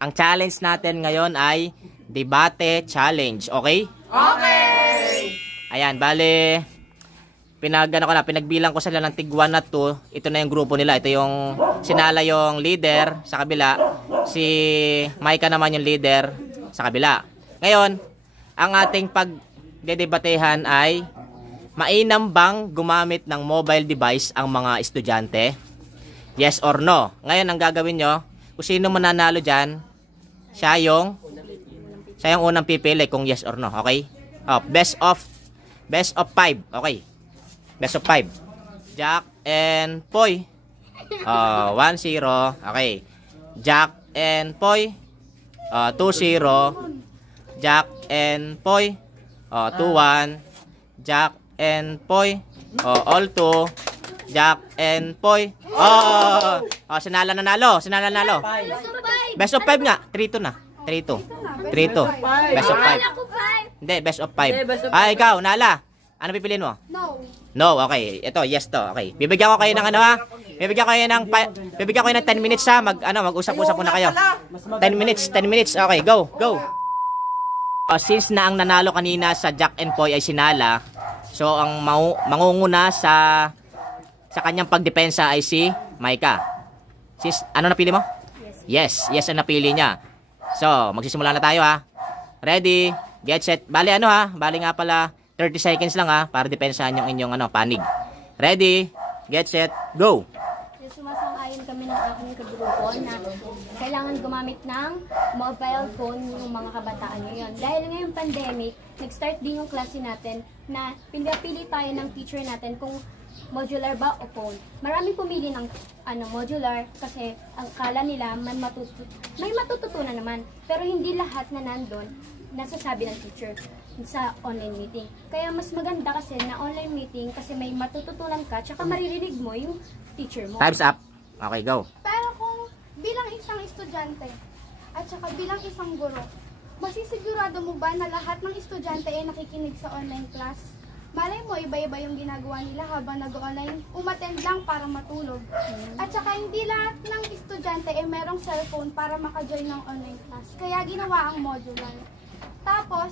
Ang challenge natin ngayon ay debate challenge, okay? Okay! Ayan, bale, pinagbilang ko sila ng tig 1 at 2. Ito na yung grupo nila. Ito yung sinala yung leader sa kabila. Si Maika naman yung leader sa kabila. Ngayon, ang ating pagdedebatehan ay mainam bang gumamit ng mobile device ang mga estudyante? Yes or no? Ngayon, ang gagawin nyo, kung sino mananalo dyan, siya yung unang pipili kung yes or no. Okay? Oh, best of 5. Okay. Best of 5. Jack and Poy. 1-0. Okay. Jack and Poy. 2-0. Jack and Poy. 2-1. Jack and Poy. All 2. Jack and Poy. Sinala nanalo. Best of 5 nga. 3-2 na. 3-2. Best of 5. Hindi, best of 5. Ikaw, Nala. Ano pipiliin mo? No, okay. Ito, yes to. Okay. Bibigyan ko kayo ng ano ha? Bibigyan ko kayo ng 10 minutes ha. Mag-usap-usap muna kayo. 10 minutes. Okay, go. Since na ang nanalo kanina sa Jack and Poy ay sinala, so ang mangunguna sa kanyang pagdepensa ay si Maika. Ano napili mo? Yes ang napili niya. So, magsisimula na tayo ha. Ready, get set. Bali nga pala 30 seconds lang ha para depensahan yung inyong panig. Ready, get set, go. Sumasang-ayon kami ng aking kagrupo na kailangan gumamit ng mobile phone yung mga kabataan ngayon. Dahil ngayong pandemic, nag-start din yung klase natin na pinapili tayo ng teacher natin kung modular ba o phone. Maraming pumili ng modular kasi ang kala nila may matututunan naman. Pero hindi lahat na nandun nasasabi ng teacher sa online meeting. Kaya mas maganda kasi na online meeting kasi may matututunan ka tsaka maririnig mo yung teacher mo. Time's up. Okay, go. Pero kung bilang isang estudyante at saka bilang isang guro, masisigurado mo ba na lahat ng estudyante ay nakikinig sa online class? Malay mo, iba-iba yung ginagawa nila habang nag-online, umattend lang para matulog. At saka hindi lahat ng estudyante ay merong cellphone para maka-join ng online class. Kaya ginawa ang modular. Tapos,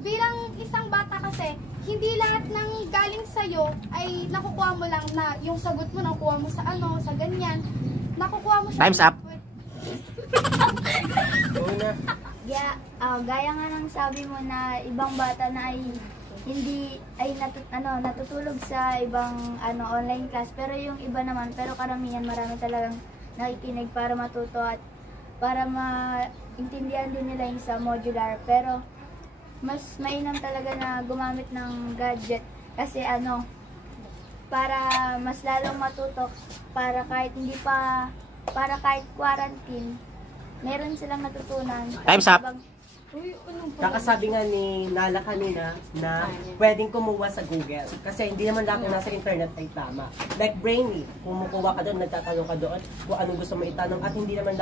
bilang isang bata kasi, hindi lahat ng galing sa'yo ay nakukuha mo lang na yung sagot mo, nakukuha mo sa sa ganyan. Nakukuha mo siya. Time's up. Gaya nga ng sabi mo na ibang bata na natutulog sa ibang online class, pero yung iba naman, pero karamihan marami talagang nakikinig para matuto at para maintindihan din nila yung sa modular. Pero mas mainam talaga na gumamit ng gadget kasi para mas lalong matuto, para kahit kahit quarantine meron silang natutunan. Time's up. Kakasabi nga ni Nala kanina na pwedeng kumuha sa Google. Kasi hindi naman lahat na nasa internet ay tama. Like Brainy, kumukuha ka doon, nagtatanong ka doon kung anong gusto mo itanong at hindi naman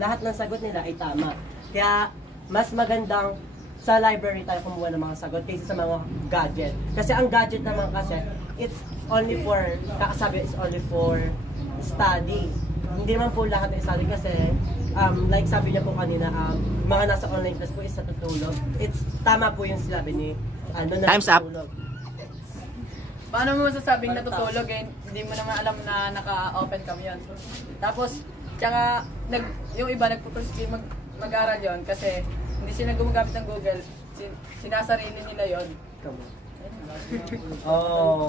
lahat ng sagot nila ay tama. Kaya mas magandang sa library tayo kumuha ng mga sagot kaysa sa mga gadget. Kasi ang gadget naman kasi, it's only for study. Hindi naman po lahat ay study kasi like sabi niya po kanina, mga nasa online class po is natutulog. It's tama po yung sinabi ni Time's up. Paano mo masasabing natutulog hindi mo naman alam na naka-open cam yun. Tapos, tsaka yung iba nagpupursige mag-aral yun kasi hindi sila gumagamit ng Google. Sinasarili nila yun.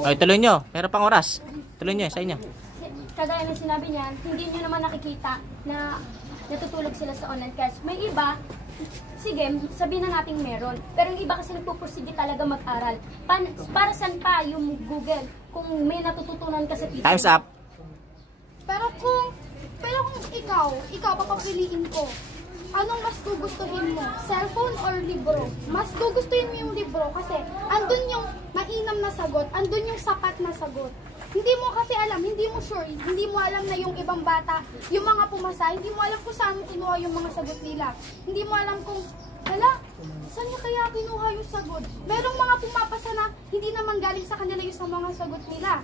Okay, tuloy nyo. Pero pang oras. Tuloy nyo, sa inyo. Kagaya ng sinabi niya, hindi nyo naman nakikita na natutulog sila sa online class. May iba, sige, sabihin na natin meron. Pero yung iba kasi nagpupursige talaga mag-aral. Para saan pa yung Google kung may natututunan ka sa teacher? Time's up. Pero kung ikaw papapiliin ko, anong mas gugustuhin mo? Cellphone or libro? Mas gugustuhin mo yung libro kasi andun yung mainam na sagot, andun yung sapat na sagot. Hindi mo kasi alam, hindi mo sure, hindi mo alam na yung ibang bata, yung mga pumasa, hindi mo alam kung saan mo kinuha yung mga sagot nila. Hindi mo alam kung, saan niya kaya kinuha yung sagot? Merong mga pumapasa na hindi naman galing sa kanila yung sa mga sagot nila.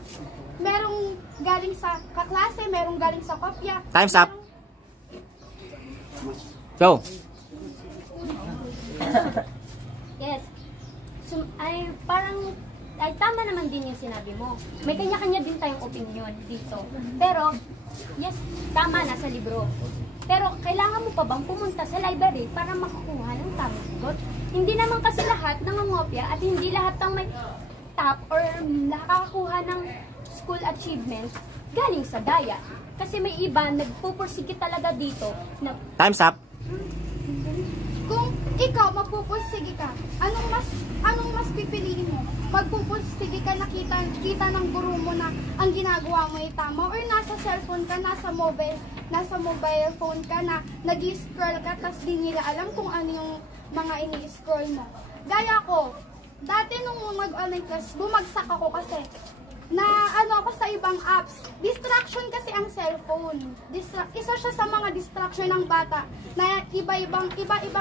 Merong galing sa kaklase, merong galing sa kopya. Time's up. Go. Yes. So, ay tama naman din yung sinabi mo. May kanya-kanya din tayong opinion dito. Pero, yes, tama, nasa libro. Pero, kailangan mo pa bang pumunta sa library para makakuha ng tamang sagot? Hindi naman kasi lahat nangangopya at hindi lahat ng may top or nakakakuha ng school achievements galing sa daya. Kasi may iba, nagpupursige talaga dito na Time's up. Kung ikaw magpupursige ka, anong mas pipiliin mo? Magpupursige ka nakita ng guro mo na ang ginagawa mo ay tama, or nasa cellphone ka, nasa mobile phone ka na nag-scroll ka tas di nila alam kung ano yung mga ini-scroll mo. Gaya ko, dati nung mag-online class, bumagsak ako kasi na ako sa ibang apps. Distraction kasi ang cellphone. Isa siya sa mga distraction ng bata na iba-ibang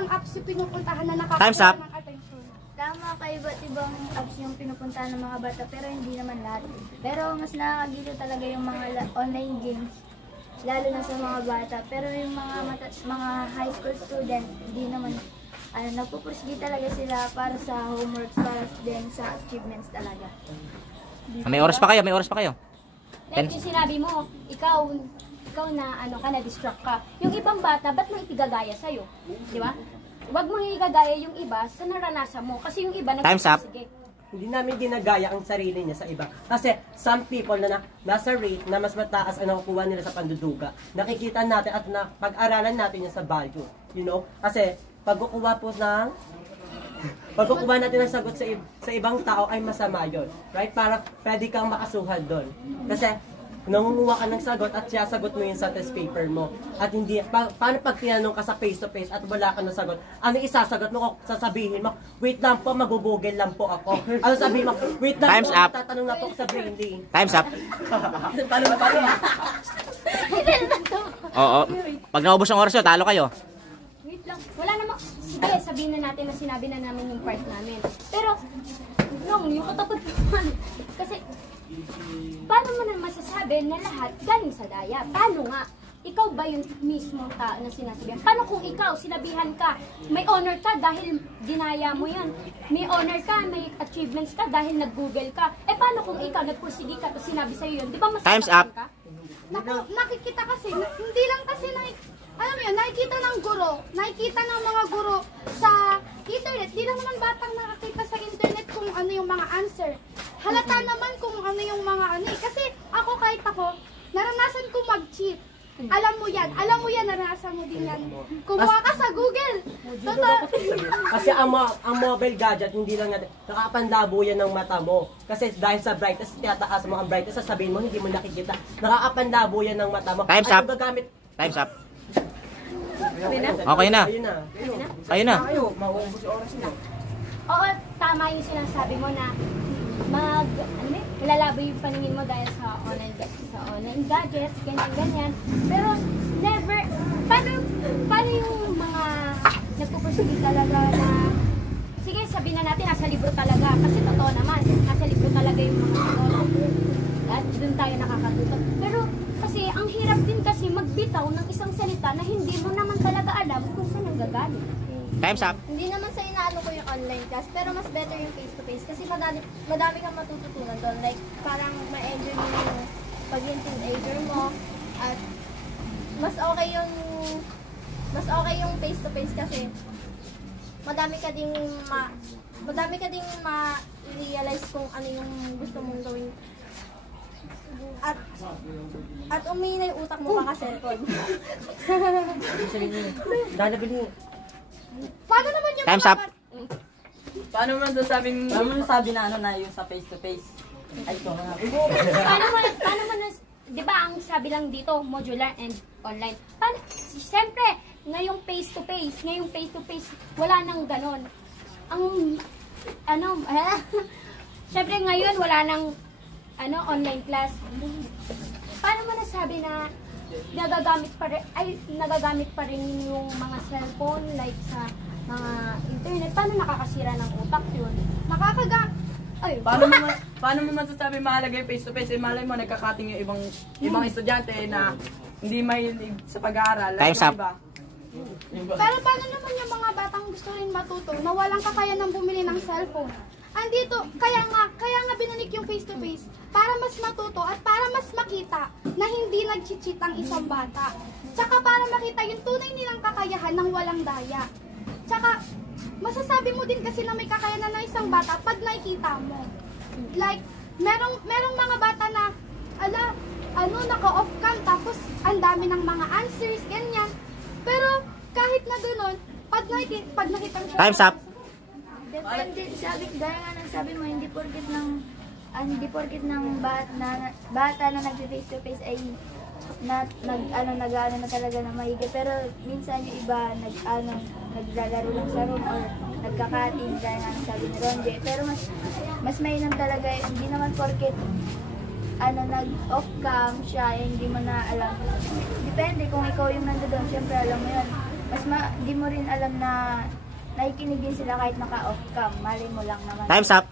apps yung pinupuntahan na Time's up. nakakakuha ng attention. Tama ka, iba't ibang apps yung pinupuntahan ng mga bata, pero hindi naman lahat. Pero mas nakakagilo talaga yung mga online games, lalo na sa mga bata. Pero yung mga high school student, hindi naman, nagpupursige talaga sila para sa homeworks, para din sa achievements talaga. May oras pa kayo, may oras pa kayo. like yung sinabi mo, ikaw na na-distract ka. Yung ibang bata, ba't mo itigagaya sa'yo? Di ba? Huwag mo igagaya yung iba sa naranasan mo. Kasi yung iba Time's up. nagpupursige. Hindi namin ginagaya ang sarili niya sa iba. Kasi some people na nasa rate na mas mataas ang nakukuha nila sa panduduga, nakikita natin at pag-aralan natin yan sa value. You know? Kasi pagkukuha natin ng sagot sa ibang tao ay masama yon, right? Para pwede kang makasuhan doon. Kasi nangunguha ka ng sagot at siyasagot mo yung sa test paper mo. At hindi, paano pag tinanong ka sa face-to-face at wala ka ng sagot? Ano isasagot mo? Sasabihin mo, wait lang po, mag-google lang po ako. Ano sabihin mo? Wait lang Time's po, up. tatanong na po sa Brainly. Time's up. Paano? Oo. Pag naubos ang oras nyo, talo kayo. Wait lang. Wala namang, sige, sabihin na natin na sinabi na namin yung part namin. Pero, yung katapat naman. Kasi, paano mo na masasabi na lahat galing sa daya? Paano nga? Ikaw ba yung mismo tao na sinasabihan? Paano kung ikaw, sinabihan ka, may honor ka dahil ginaya mo yan? May honor ka, may achievements ka dahil nag-google ka? Eh, paano kung ikaw nagpursige ka at sinabi sa'yo yun? Di ba mas Time's up. ka? Naku, nakikita kasi, hindi lang kasi alam mo yun, nakikita ng mga guro sa internet. Di lang naman batang nakakita sa internet kung ano yung mga answer. Halata naman kung ano yung mga Kasi kahit ako, naranasan ko mag-cheat. Alam mo yan, naranasan mo din yan. Kumuha ka sa Google. Totoo. Kasi ang mobile gadget, hindi lang natin, nakakapandabo yan ng mata mo. Kasi dahil sa brightness, tiyataas mo ang brightness, sasabihin mo, hindi mo nakikita. Nakakapandabo yan ng mata mo. Time's At up. yung gagamit, Time's up. okay na. Ayun na. Ayun na. Oo, tama yung sinasabi mo na lalabo yung paningin mo dahil sa online gadgets, ganyan. Pero never, paano yung mga nagpupursige talaga na, sige, sabihin na natin, nasa libro talaga. Kasi totoo naman, nasa libro talaga yung mga at doon tayo nakakatutok. Pero kasi ang hirap din kasi magbitaw ng isang salita na hindi mo naman talaga alam kung saan nanggagaling. Time's up. Hindi naman sa inaano ko yung online class, pero mas better yung face-to-face kasi madami kang matututunan doon. Like, parang ma-enjoy mo yung pagiging teenager mo at mas okay yung face-to-face kasi madami ka ding ma-realize kung ano yung gusto mong gawin. At umina yung utak mo kaka-cellphone. Dalabili. Paano naman yung Time's up. Paano mo sabi na yung sa face-to-face? Ay, ito nga. paano mo di ba ang sabi lang dito, modular and online. Siyempre, ngayong face-to-face, wala nang ganon. Siyempre ngayon, wala nang, online class. Paano mo nasabi na nagagamit pa rin yung mga cellphone, like sa mga internet? Paano nakakasira ng utak yun? Paano mo masasabi mahalaga yung face-to-face? Malay mo, nagkakating yung ibang estudyante na hindi mahilig sa pag-aaral. Time's up. Pero paano naman yung mga batang gusto rin matuto na walang kakayanang bumili ng cellphone? Andito, kaya nga binanik yung face-to-face para mas matuto at para mas makita na hindi nag-cheat ang isang bata. Tsaka para makita yung tunay nilang kakayahan ng walang daya. Tsaka, masasabi mo din kasi na may kakayanan ng isang bata pag nakikita mo. Like, merong mga bata na, naka-off cam, tapos ang dami ng mga answers, ganyan. Pero, kahit na gano'n, pag nakita mo siya... Time's up. Depende, gaya nga ng sabi mo, hindi porket ng bata na nag-face to face ay nag-ano na talaga na mahigit. Pero minsan yung iba naglalaro lang sa room or nagkakating, gaya nga ng sabi ni Ronje. Pero mas mainam talaga, hindi naman porket nag-off cam siya, hindi mo na alam. Depende kung ikaw yung nandoon, syempre alam mo yun. Di mo rin alam na nakikinig din sila kahit naka-off cam. Mali mo lang naman. Time's up.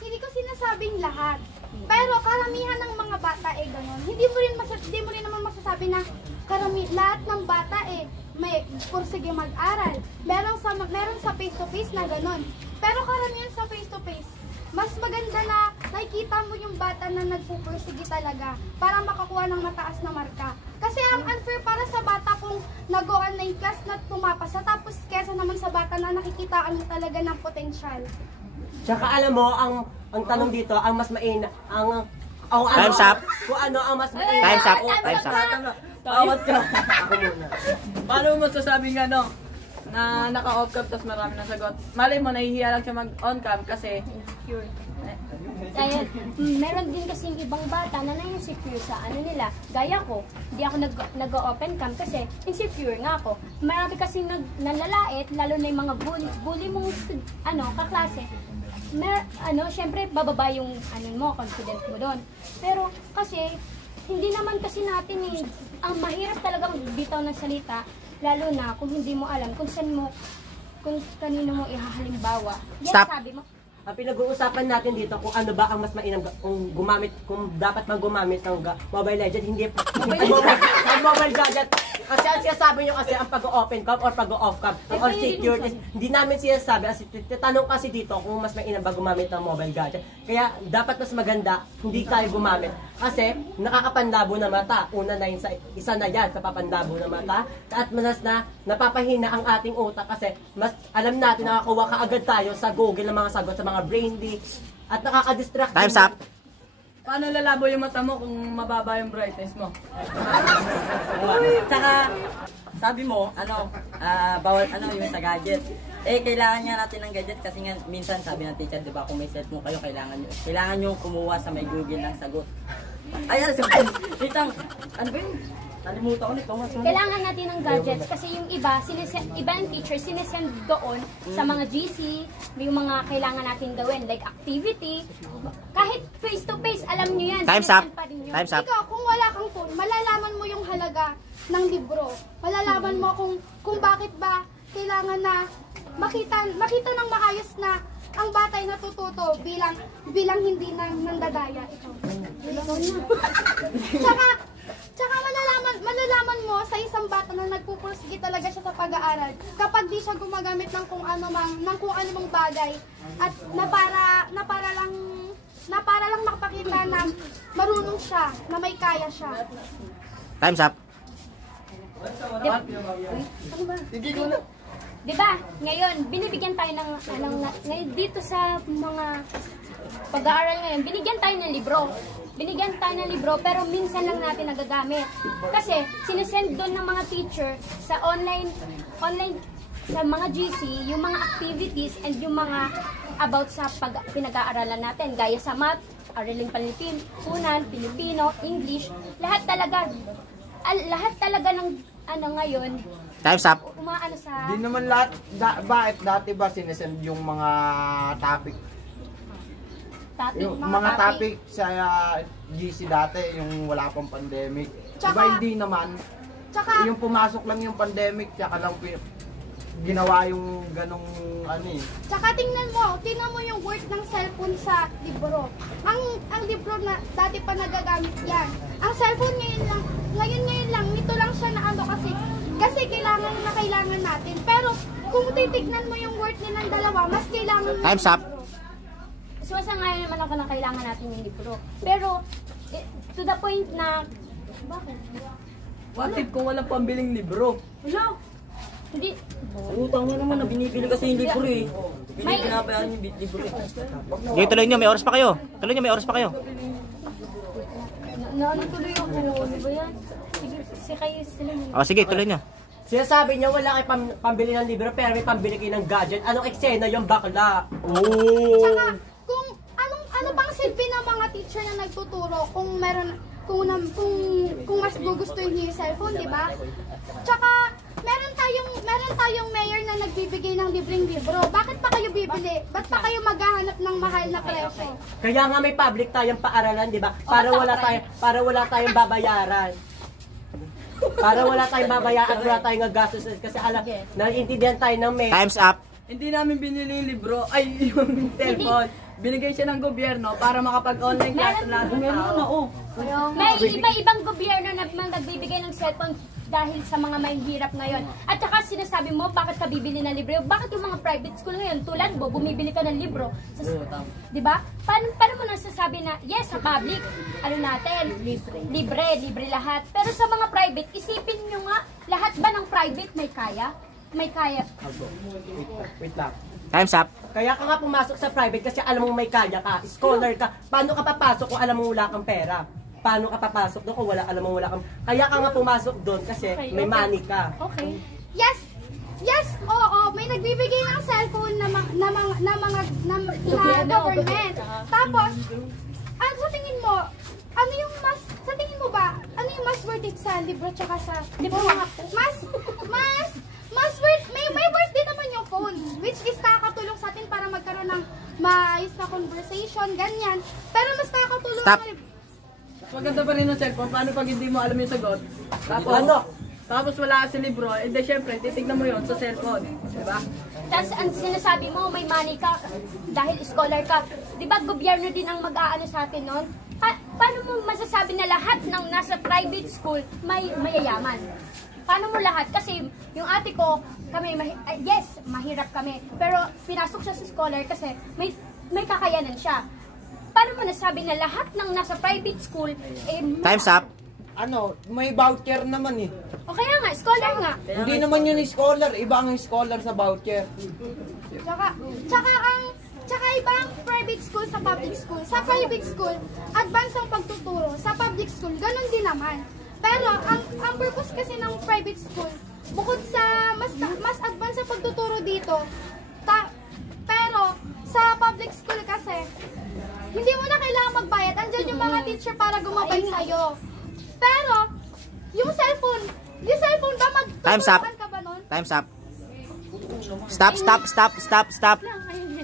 Hindi ko sinasabing lahat. Pero karamihan ng mga bata gano'n. Hindi mo rin naman masasabi na lahat ng bata may pursige mag-aral. Meron sa face-to-face na gano'n. Pero karamihan sa face-to-face, mas maganda na nakikita mo yung bata na nagpupursige talaga para makakuha ng mataas na marka. Kasi ang unfair para sa bata kung nag-online class na pumapasa, tapos kesa naman sa bata na nakikitaan mo talaga ng potensyal. Tsaka alam mo, ang tanong dito, ang mas Time's up. Kung ano ang mas Time's up. Time's up. Tawad ka. Paano mo masasabing na naka-off cam tapos marami ng sagot? Malay mo, nahihiya lang siya mag-on cam kasi insecure. Dahil meron din kasing ibang bata na na-insecure sa nila. Gaya ko, hindi ako nag-open cam kasi insecure nga ako. Marami kasing nalalait, lalo na yung mga bully mong kaklase. Syempre bababa yung confidence mo doon. Pero kasi hindi naman kasi natin ang mahirap talagang bitaw ng salita, lalo na kung hindi mo alam kung kanino mo ihahalimbawa. Yan Stop. sabi mo. Ang pinag-uusapan natin dito kung ano ba ang mas mainam kung dapat gumamit ng Mobile Legends, hindi mobile gadget. Kasi ang sinasabi nyo kasi ang pag-open cam or pag-off cam or security, hindi namin sinasabi. Tanong kasi dito kung mas mainam ba gumamit ng mobile gadget. Kaya dapat mas maganda hindi tayo gumamit. Kasi nakakapanlabo na mata. Una na isa na yan sa papanlabo na mata. At mas na napapahina ang ating utak kasi mas alam natin nakakuha kaagad tayo sa Google ng mga sagot sa mga brainly at nakaka-distract. Time's up. Paano lalabo yung mata mo kung mababa yung brightness mo? Tsaka, sabi mo, bawal yung sa gadget. Kailangan nga natin ng gadget kasi nga minsan sabi ng teacher, di ba, kung may cellphone kayo, kailangan nyo kumuha sa may Google ng sagot. Ay, wait lang, ano ba yun? Nalimutan ko nito. Kailangan natin ng gadgets kasi yung iba ng teacher sinesend doon sa mga GC, yung mga kailangan natin gawin like activity, kahit face to face, alam nyo yan. Time's up. sinesend pa rin yun. Time's up. Ikaw, kung wala kang phone, malalaman mo yung halaga ng libro. Malalaman mo kung bakit ba kailangan na makita ng maayos na ang batay natututo bilang hindi nandadaya. Tsaka malalaman mo sa isang bata na nagpupursige talaga siya sa pag-aaral kapag di siya gumagamit ng kung ano mang bagay at na para lang makapakita na marunong siya, na may kaya siya. Time's up. Diba? Ngayon, binibigyan tayo ngayon dito sa mga pag-aaral ngayon, binigyan tayo ng libro. Binigyan tayo ng libro pero minsan lang natin nagagamit. Kasi sinesend doon ng mga teacher sa online sa mga GC, yung mga activities and yung mga about sa pinag-aaralan natin. Gaya sa math, araling Pilipinan, Pilipino, English, lahat talaga ng ngayon. Time's up. Umaano sa... Di naman lahat, bakit dati ba sinesend yung mga topic? Yung mga topic sa GC dati, yung wala pang pandemic. Diba hindi naman, yung pumasok lang yung pandemic, tsaka lang ginawa yung ganong Tsaka tingnan mo yung work ng cellphone sa libro. Ang libro na dati pa nagagamit yan. Ang cellphone ngayon lang, nito lang siya na kasi Kasi kailangan na kailangan natin. Pero kung titignan mo yung worth nilang dalawa, mas kailangan mo. Time's up. Sumasang-ayon naman ako na kailangan natin yung libro. Pero, to the point na, bakit? What if kung walang pambiling libro? Wala. Hindi. Utang mo naman na binibili kasi yung libro eh. Binabayaran yung libro eh. Sige, tuloy nyo, may oras pa kayo. Tuloy nyo, may oras pa kayo. Natuloy ako. Ano ba yan? Sige, kayo sila mo. O, sige, tuloy nyo. Sinasabi niya wala kayo pambili ng libro pero may pambili kayo ng gadget. Anong eksena yung bakla? Oh. Tsaka, kung ano bang silbi ng mga teacher na nagtuturo kung meron kung mas gugustuhin niyo yung cellphone, di ba? Tsaka meron tayong mayor na nagbibigay ng libreng libro. Bakit pa kayo bibili? Ba't pa kayo maghahanap ng mahal na presyo? Kaya nga may public tayong paaralan, di ba? Para wala tayong babayaran. Para wala tayong babayaran at wala tayong gagastos kasi alam, naiintindihan tayo ng mayor. Time's up. Hindi namin binili yung libro, ay yung cellphone. Binigay siya ng gobyerno para makapag-online class na lahat ng tao. May iba-ibang gobyerno na nagbibigay ng cellphone dahil sa mga mahihirap ngayon. At saka sinasabi mo, bakit ka bibili ng libro? Bakit yung mga private school ngayon, tulad mo, bumibili ka ng libro? Di ba? Paano mo nasasabi na, yes, sa public, ano natin, libre lahat. Pero sa mga private, isipin nyo nga, lahat ba ng private may kaya? May kaya. Wait lang. Time's up. Kaya ka nga pumasok sa private kasi alam mo may kaya ka, scholar ka. Paano ka papasok kung alam mo wala kang pera? Paano ka papasok doon kung alam mo wala kang... Kaya ka nga pumasok doon kasi may money ka. Okay. Yes, oo, may nagbibigay ng cellphone na government. Tapos, sa tingin mo, sa tingin mo ba, ano yung mas worth it sa libro tsaka sa phone? Mas worth, may worth din naman yung phone, which is nakakatulong sa atin para magkaroon ng maayos na conversation, ganyan. Pero mas nakakatulong Stop. Maganda pa rin yung cellphone, paano pag hindi mo alam yung sagot? Tapos wala ka sa libro, hindi syempre, titignan mo yun sa cellphone. Diba? Tapos ang sinasabi mo, may money ka dahil scholar ka. Di ba gobyerno din ang mag-aano sa atin nun? Paano mo masasabi na lahat ng nasa private school may mayayaman? Paano mo lahat? Kasi yung ate ko, kami, yes, mahirap kami. Pero pinasok siya sa scholar kasi may kakayanan siya. Paano mo nasabi na lahat ng nasa private school, Time's up. May voucher naman eh. O kaya nga, scholar nga. Hindi naman yun yung scholar, iba ang scholar sa voucher. Tsaka ibang private school sa public school. Sa private school, advance ang pagtuturo. Sa public school, ganun din naman. Pero ang purpose kasi ng private school, bukod sa mas advance ang pagtuturo dito, pero sa public school kasi, hindi mo na kailangan magbayad. Andyan yung mga teacher para gumabay sa'yo. Pero, yung cellphone ba Time's up. magtutulungan ka ba nun? Time's up.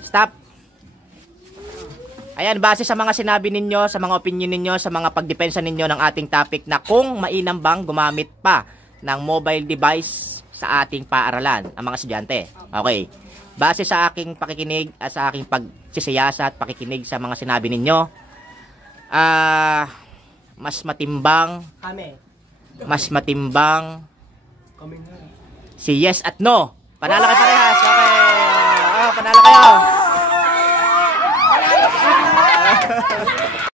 Stop. Ayan, base sa mga sinabi ninyo, sa mga opinion ninyo, sa mga pagdepensa ninyo ng ating topic na kung mainam bang gumamit pa ng mobile device sa ating paaralan, ang mga estudyante. Okay. Base sa aking pakikinig at sa aking pagsisiyasa at pakikinig sa mga sinabi ninyo, mas matimbang si yes at no. Panalo kayo parehas. Okay. Panalo kayo.